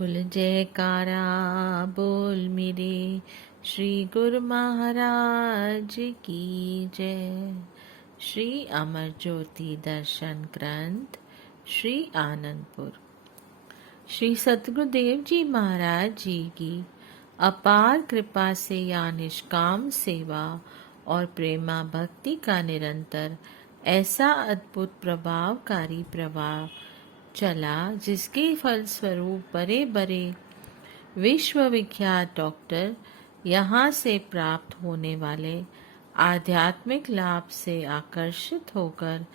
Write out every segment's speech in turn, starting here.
बोल जयकारा बोल मेरे श्री गुरु महाराज की जय। श्री अमर ज्योति दर्शन ग्रंथ श्री आनंदपुर। श्री सतगुरुदेव जी महाराज जी की अपार कृपा से या निष्काम सेवा और प्रेमा भक्ति का निरंतर ऐसा अद्भुत प्रभावकारी प्रभाव चला, जिसके फलस्वरूप बड़े बड़े विश्वविख्यात डॉक्टर यहाँ से प्राप्त होने वाले आध्यात्मिक लाभ से आकर्षित होकर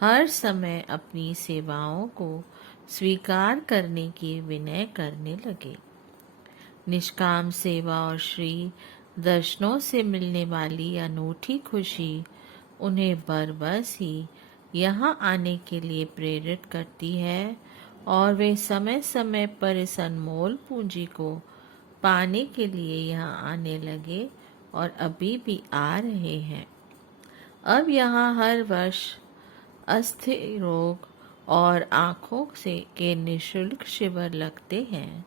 हर समय अपनी सेवाओं को स्वीकार करने की विनय करने लगे। निष्काम सेवा और श्री दर्शनों से मिलने वाली अनूठी खुशी उन्हें बरबस ही यहाँ आने के लिए प्रेरित करती है और वे समय समय पर इस अनमोल पूंजी को पाने के लिए यहाँ आने लगे और अभी भी आ रहे हैं। अब यहाँ हर वर्ष अस्थि रोग और आँखों से के निःशुल्क शिविर लगते हैं,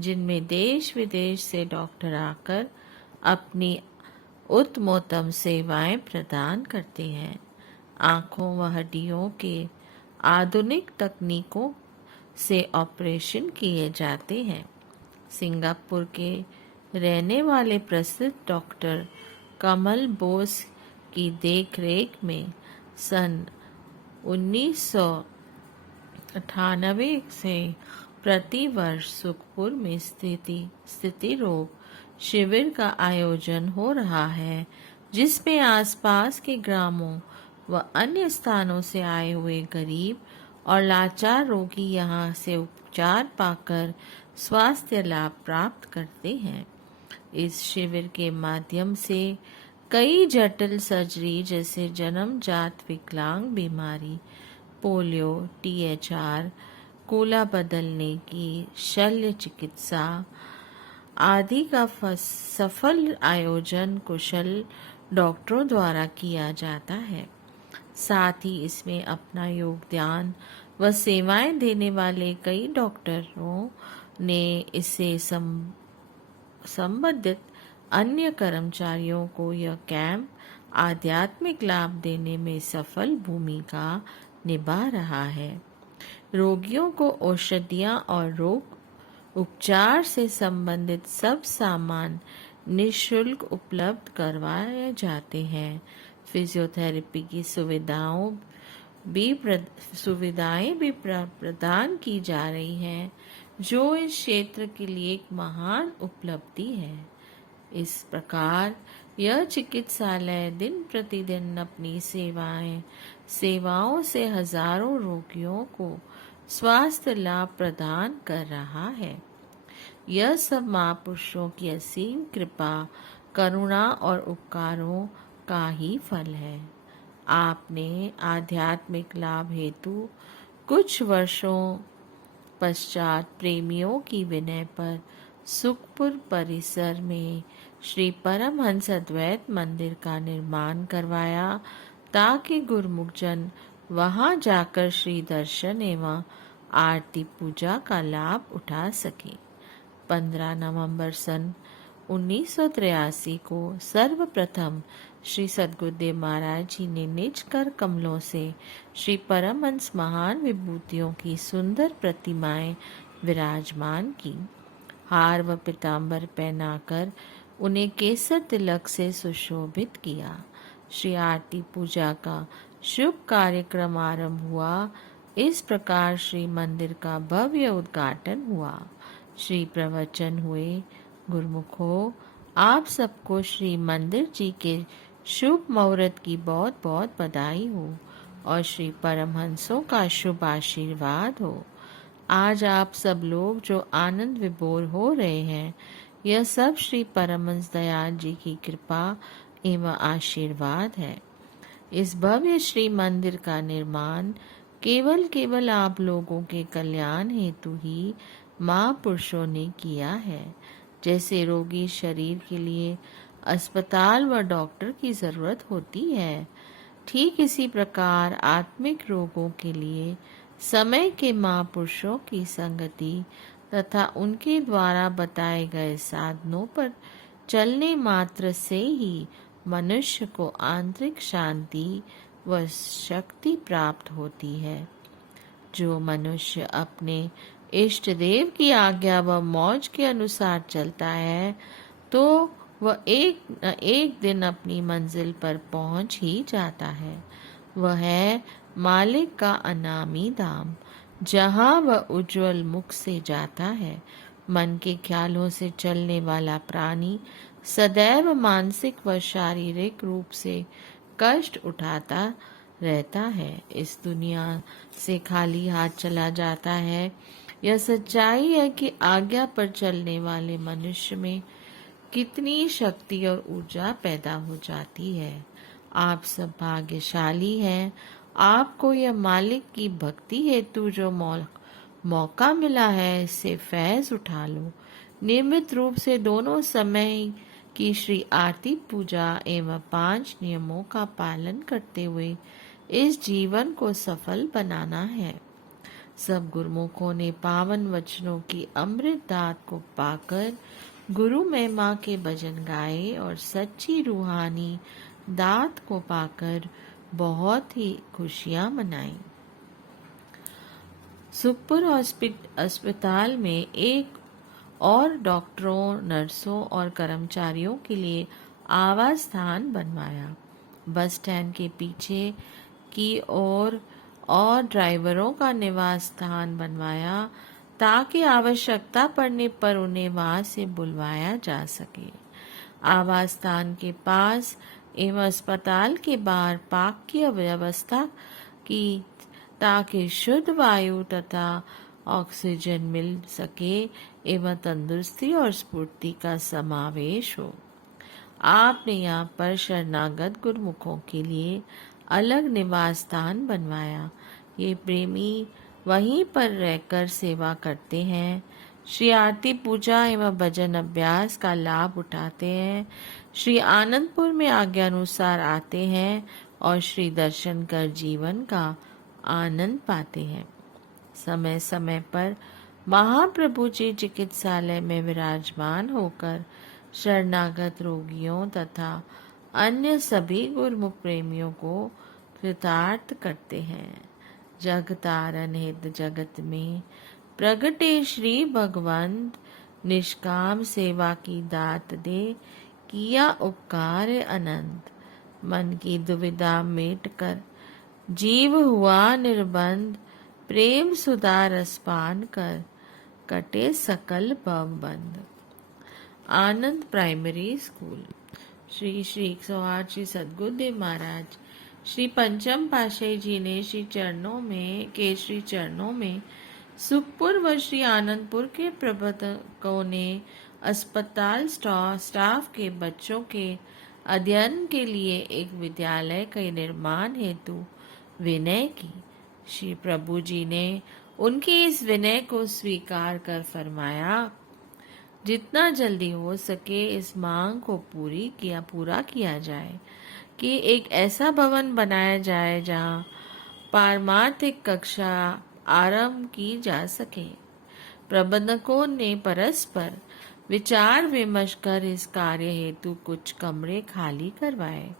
जिनमें देश विदेश से डॉक्टर आकर अपनी उत्तमोत्तम सेवाएं प्रदान करते हैं। आँखों व हड्डियों के आधुनिक तकनीकों से ऑपरेशन किए जाते हैं। सिंगापुर के रहने वाले प्रसिद्ध डॉक्टर कमल बोस की देखरेख में सन 1998 से प्रतिवर्ष सुखपुर में स्थिति रोग शिविर का आयोजन हो रहा है, जिसमें आसपास के ग्रामों व अन्य स्थानों से आए हुए गरीब और लाचार रोगी यहाँ से उपचार पाकर स्वास्थ्य लाभ प्राप्त करते हैं। इस शिविर के माध्यम से कई जटिल सर्जरी जैसे जन्मजात विकलांग बीमारी, पोलियो, THR, कूला बदलने की शल्य चिकित्सा आदि का सफल आयोजन कुशल डॉक्टरों द्वारा किया जाता है। साथ ही इसमें अपना योगदान व सेवाएं देने वाले कई डॉक्टरों ने इससे संबंधित अन्य कर्मचारियों को यह कैंप आध्यात्मिक लाभ देने में सफल भूमिका निभा रहा है। रोगियों को औषधियाँ और रोग उपचार से संबंधित सब सामान निःशुल्क उपलब्ध करवाए जाते हैं। फिजियोथेरेपी की सुविधाएं भी प्रदान की जा रही हैं, जो इस क्षेत्र के लिए एक महान उपलब्धि है। इस प्रकार यह चिकित्सालय दिन प्रतिदिन अपनी सेवाओं से हजारों रोगियों को स्वास्थ्य लाभ प्रदान कर रहा है। यह सब महापुरुषों की असीम कृपा, करुणा और उपकारों का ही फल है। आपने आध्यात्मिक लाभ हेतु कुछ वर्षों पश्चात प्रेमियों की विनय पर सुखपुर परिसर में श्री परमहंस अद्वैत मंदिर का निर्माण करवाया, ताकि गुरुमुख जन वहां जाकर श्री दर्शन एवं आरती पूजा का लाभ उठा सके। 15 नवंबर सन 1983 को सर्वप्रथम श्री सद्गुरुदेव महाराज जी ने निज कर कमलों से श्री परमहंस महान विभूतियों की सुंदर प्रतिमाएं विराजमान की। हार व पीताम्बर पहनाकर उन्हें केसर तिलक से सुशोभित किया। श्री आरती पूजा का शुभ कार्यक्रम आरंभ हुआ। इस प्रकार श्री मंदिर का भव्य उद्घाटन हुआ। श्री प्रवचन हुए। गुरुमुखो, आप सबको श्री मंदिर जी के शुभ मुहूर्त की बहुत बहुत बधाई हो और श्री परमहंसों का शुभ आशीर्वाद हो। आज आप सब लोग जो आनंद विभोर हो रहे हैं, यह सब श्री परमहंस दयाल जी की कृपा एवं आशीर्वाद है। इस भव्य श्री मंदिर का निर्माण केवल आप लोगों के कल्याण हेतु ही महापुरुषों ने किया है। जैसे रोगी शरीर के लिए अस्पताल व डॉक्टर की जरूरत होती है, ठीक इसी प्रकार आत्मिक रोगों के लिए समय के महापुरुषों की संगति तथा उनके द्वारा बताए गए साधनों पर चलने मात्र से ही मनुष्य को आंतरिक शांति व शक्ति प्राप्त होती है। जो मनुष्य अपने इष्ट देव की आज्ञा व मौज के अनुसार चलता है तो वह एक न एक दिन अपनी मंजिल पर पहुंच ही जाता है। वह है मालिक का अनामी धाम, जहाँ वह उज्जवल मुख से जाता है। मन के ख्यालों से चलने वाला प्राणी सदैव मानसिक व शारीरिक रूप से कष्ट उठाता रहता है। इस दुनिया से खाली हाथ चला जाता है। यह सच्चाई है कि आज्ञा पर चलने वाले मनुष्य में कितनी शक्ति और ऊर्जा पैदा हो जाती है। आप सब भाग्यशाली हैं। आपको यह मालिक की भक्ति हेतु जो मौका मिला है, इससे फैज उठा लो। नियमित रूप से दोनों समय की श्री आरती पूजा एवं 5 नियमों का पालन करते हुए इस जीवन को सफल बनाना है। सब गुरुमुखों ने पावन वचनों की अमृत दात को पाकर गुरु महिमा के भजन गाए और सच्ची रूहानी दात को पाकर बहुत ही खुशियां मनाई। सुखपुर अस्पताल में एक और डॉक्टरों, नर्सों और कर्मचारियों के लिए आवास स्थान बनवाया। बस स्टैंड के पीछे की ओर और ड्राइवरों का निवास स्थान बनवाया ताकि आवश्यकता पड़ने पर उन्हें वहां से बुलवाया जा सके। आवास स्थान के पास एवं अस्पताल के बाहर पार्क की व्यवस्था की ताकि शुद्ध वायु तथा ऑक्सीजन मिल सके एवं तंदुरुस्ती और स्फूर्ति का समावेश हो। आपने यहाँ पर शरणागत गुरुमुखों के लिए अलग निवास स्थान बनवाया। ये प्रेमी वहीं पर रहकर सेवा करते हैं, श्री आरती पूजा एवं भजन अभ्यास का लाभ उठाते हैं, श्री आनंदपुर में आज्ञानुसार आते हैं और श्री दर्शन कर जीवन का आनंद पाते हैं। समय समय पर महाप्रभु जी चिकित्सालय में विराजमान होकर शरणागत रोगियों तथा अन्य सभी गुरुमुख प्रेमियों को कृतार्थ करते हैं। जग तारन हित जगत में प्रगटे श्री भगवंत, निष्काम सेवा की दात दे किया उपकार अनंत। मन की दुविधा मिट कर जीव हुआ निर्बंध, प्रेम सुधा रस पान कर कटे सकल भव बंध। आनंद प्राइमरी स्कूल। श्री श्री 108 श्री सद्गुरुदेव महाराज श्री पंचम पातशाही जी ने श्री चरणों में सुखपुर व श्री आनंदपुर के प्रबंधकों ने अस्पताल स्टाफ के बच्चों के अध्ययन के लिए एक विद्यालय के निर्माण हेतु विनय की। श्री प्रभु जी ने उनकी इस विनय को स्वीकार कर फरमाया, जितना जल्दी हो सके इस मांग को पूरा किया जाए कि एक ऐसा भवन बनाया जाए जहां पारमार्थिक कक्षा आरंभ की जा सके। प्रबंधकों ने परस्पर विचार विमर्श कर इस कार्य हेतु कुछ कमरे खाली करवाए।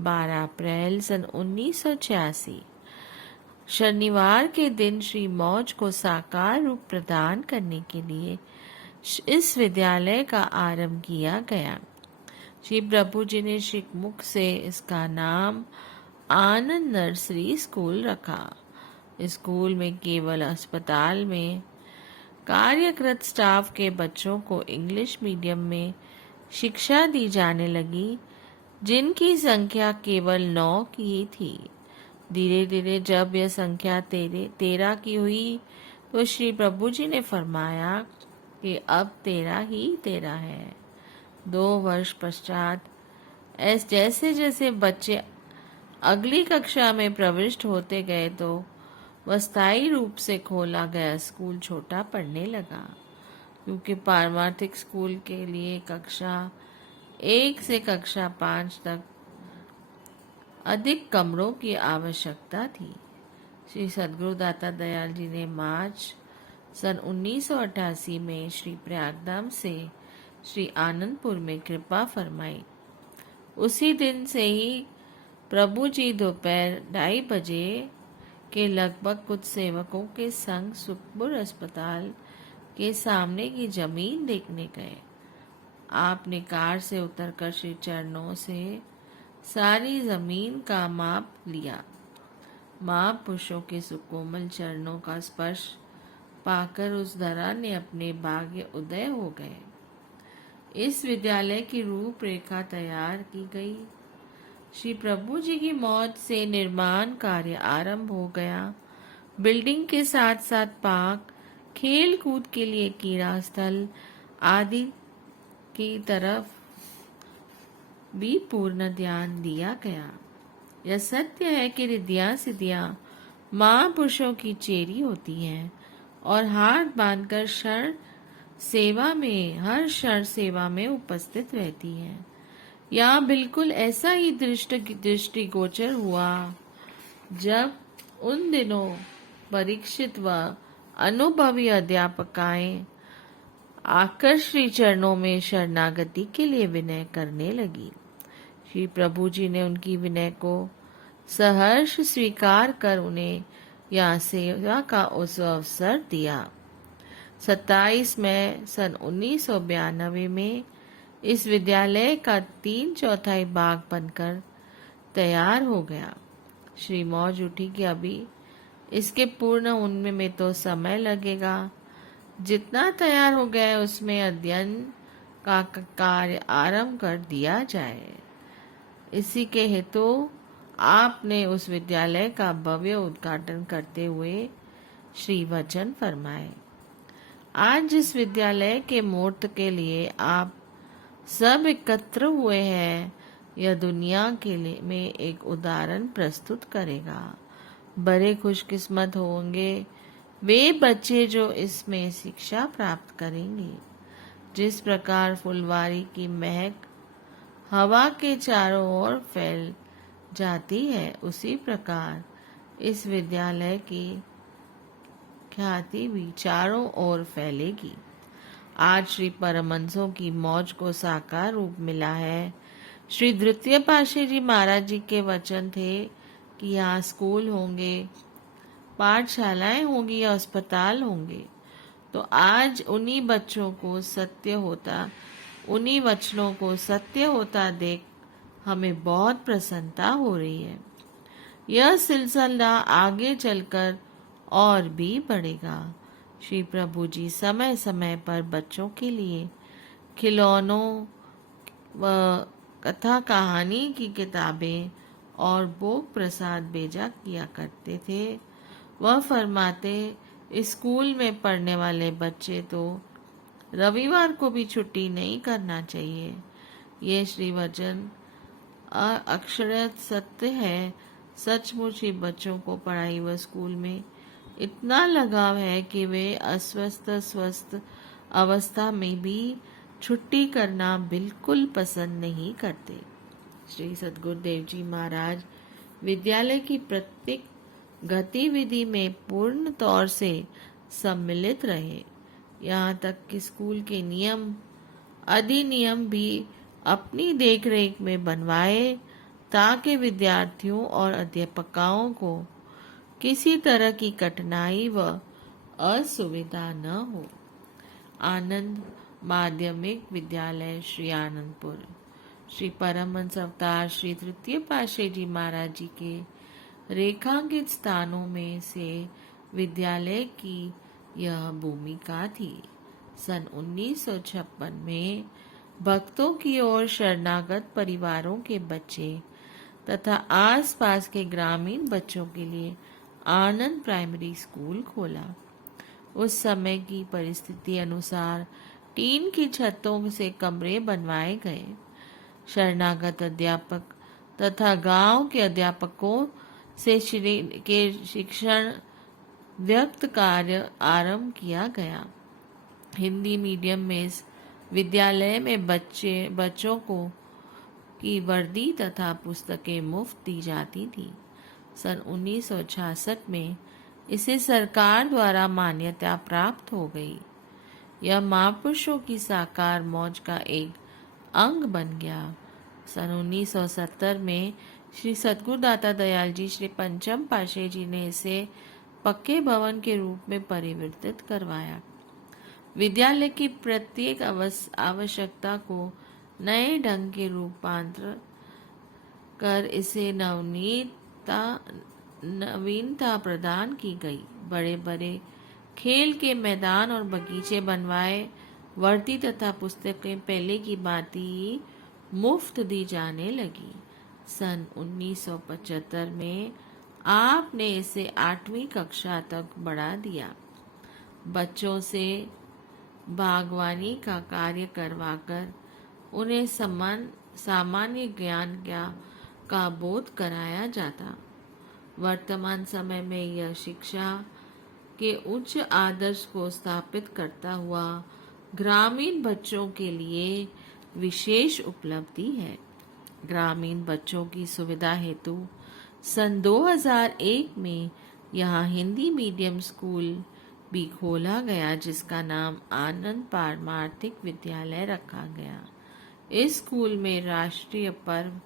12 अप्रैल सन 1986 शनिवार के दिन श्री मौज को साकार रूप प्रदान करने के लिए इस विद्यालय का आरंभ किया गया। श्री प्रभु जी ने शिखमुख से इसका नाम आनंद नर्सरी स्कूल रखा। स्कूल में केवल अस्पताल में कार्यरत स्टाफ के बच्चों को इंग्लिश मीडियम में शिक्षा दी जाने लगी, जिनकी संख्या केवल 9 की थी। धीरे धीरे जब यह संख्या 13 की हुई तो श्री प्रभु जी ने फरमाया कि अब 13 ही 13 है। 2 वर्ष पश्चात जैसे जैसे बच्चे अगली कक्षा में प्रविष्ट होते गए तो वह स्थायी रूप से खोला गया स्कूल छोटा पड़ने लगा, क्योंकि पारमार्थिक स्कूल के लिए कक्षा 1 से कक्षा 5 तक अधिक कमरों की आवश्यकता थी। श्री सद्गुरु दाता दयाल जी ने मार्च सन 1988 में श्री प्रयागधाम से श्री आनंदपुर में कृपा फरमाई। उसी दिन से ही प्रभु जी दोपहर 2:30 बजे के लगभग कुछ सेवकों के संग सुखपुर अस्पताल के सामने की जमीन देखने गए। आपने कार से उतरकर श्री चरणों से सारी जमीन का माप लिया। महापुरुषों के सुकोमल चरणों का स्पर्श पाकर उस धरा ने अपने भाग्य उदय हो गए। इस विद्यालय की रूपरेखा तैयार की गई। श्री प्रभु जी की मौत से निर्माण कार्य आरंभ हो गया। बिल्डिंग के साथ साथ पार्क, खेल कूद के लिए क्रीड़ा स्थल आदि की तरफ भी पूर्ण ध्यान दिया गया। यह सत्य है कि रिद्धियां सिद्धियां महापुरुषों की चेरी होती हैं और हाथ बांधकर हर क्षण सेवा में उपस्थित रहती हैं। यहाँ बिल्कुल ऐसा ही दृष्टिगोचर हुआ जब उन दिनों परीक्षित व अनुभवी अध्यापकाएं आकर श्री चरणों में शरणागति के लिए विनय करने लगी। श्री प्रभु जी ने उनकी विनय को सहर्ष स्वीकार कर उन्हें यहाँ सेवा का उस अवसर दिया। 27 मई सन 1992 में इस विद्यालय का 3/4 भाग बनकर तैयार हो गया। श्री मौज उठी कि अभी इसके पूर्ण होने में तो समय लगेगा। जितना तैयार हो गया उसमें अध्ययन का कार्य आरंभ कर दिया जाए। इसी के हेतु आपने उस विद्यालय का भव्य उद्घाटन करते हुए श्री वचन फरमाए। आज जिस विद्यालय के मुहूर्त के लिए आप सब एकत्र हुए हैं, यह दुनिया के लिए में एक उदाहरण प्रस्तुत करेगा। बड़े खुशकिस्मत होंगे वे बच्चे जो इसमें शिक्षा प्राप्त करेंगे। जिस प्रकार फुलवारी की महक हवा के चारों ओर फैल जाती है, उसी प्रकार इस विद्यालय की ख्याति भी चारों ओर फैलेगी। आज श्री परमहंसों की मौज को साकार रूप मिला है। श्री द्वितीय पातशाही जी महाराज जी के वचन थे कि यहाँ स्कूल होंगे, पाठशालाएं होंगी या अस्पताल होंगे। तो आज उन्हीं वचनों को सत्य होता देख हमें बहुत प्रसन्नता हो रही है। यह सिलसिला आगे चलकर और भी बढ़ेगा। श्री प्रभु जी समय समय पर बच्चों के लिए खिलौनों व कथा कहानी की किताबें और भोग प्रसाद भेजा किया करते थे। वह फरमाते, स्कूल में पढ़ने वाले बच्चे तो रविवार को भी छुट्टी नहीं करना चाहिए। ये श्री वचन अक्षरशः सत्य है। सचमुच ही बच्चों को पढ़ाई व स्कूल में इतना लगाव है कि वे स्वस्थ अवस्था में भी छुट्टी करना बिल्कुल पसंद नहीं करते। श्री सद्गुरुदेव जी महाराज विद्यालय की प्रत्येक गतिविधि में पूर्ण तौर से सम्मिलित रहे। यहाँ तक कि स्कूल के नियम अधिनियम भी अपनी देखरेख में बनवाए ताकि विद्यार्थियों और अध्यापकों को किसी तरह की कठिनाई व असुविधा न हो। आनंद माध्यमिक विद्यालय श्री आनंदपुर। श्री परमहंस अवतार श्री तृतीय पातशाही जी महाराज जी के रेखांकित स्थानों में से विद्यालय की यह भूमिका थी। सन 1956 में भक्तों की ओर शरणागत परिवारों के बच्चे तथा आसपास के ग्रामीण बच्चों के लिए आनंद प्राइमरी स्कूल खोला। उस समय की परिस्थिति अनुसार टीन की छतों से कमरे बनवाए गए। शरणागत अध्यापक तथा गांव के अध्यापकों से शिक्षण व्यक्त कार्य आरंभ किया गया। हिंदी मीडियम में इस विद्यालय में बच्चों को की वर्दी तथा पुस्तकें मुफ्त दी जाती थी। सन 1966 में इसे सरकार द्वारा मान्यता प्राप्त हो गई। यह महापुरुषों की साकार मौज का एक अंग बन गया। सन 1970 में श्री सद्गुरुदाता दयाल जी श्री पंचम पाशे जी ने इसे पक्के भवन के रूप में परिवर्तित करवाया। विद्यालय की प्रत्येक आवश्यकता को नए ढंग के रूपांतर कर इसे नवीनता प्रदान की गई। बड़े बड़े खेल के मैदान और बगीचे बनवाए। वर्दी तथा पुस्तकें पहले की भांति ही मुफ्त दी जाने लगी। सन 1975 में आपने इसे 8वीं कक्षा तक बढ़ा दिया। बच्चों से बागवानी का कार्य करवाकर उन्हें सामान्य ज्ञान का बोध कराया जाता। वर्तमान समय में यह शिक्षा के उच्च आदर्श को स्थापित करता हुआ ग्रामीण बच्चों के लिए विशेष उपलब्धि है। ग्रामीण बच्चों की सुविधा हेतु सन 2001 में यहाँ हिंदी मीडियम स्कूल भी खोला गया, जिसका नाम आनंद पारमार्थिक विद्यालय रखा गया। इस स्कूल में राष्ट्रीय पर्व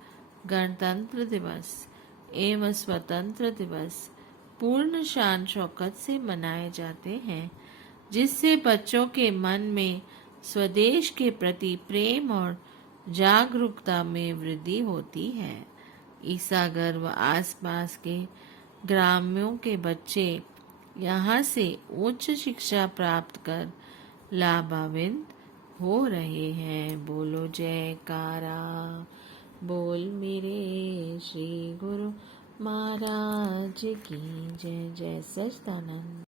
गणतंत्र दिवस एवं स्वतंत्र दिवस पूर्ण शान शौकत से मनाए जाते हैं, जिससे बच्चों के मन में स्वदेश के प्रति प्रेम और जागरूकता में वृद्धि होती है। ईसागर व आसपास के ग्रामों के बच्चे यहाँ से उच्च शिक्षा प्राप्त कर लाभान्वित हो रहे हैं। बोलो जयकारा, बोल मेरे श्री गुरु महाराज की जय। जय सच्चिदानंद।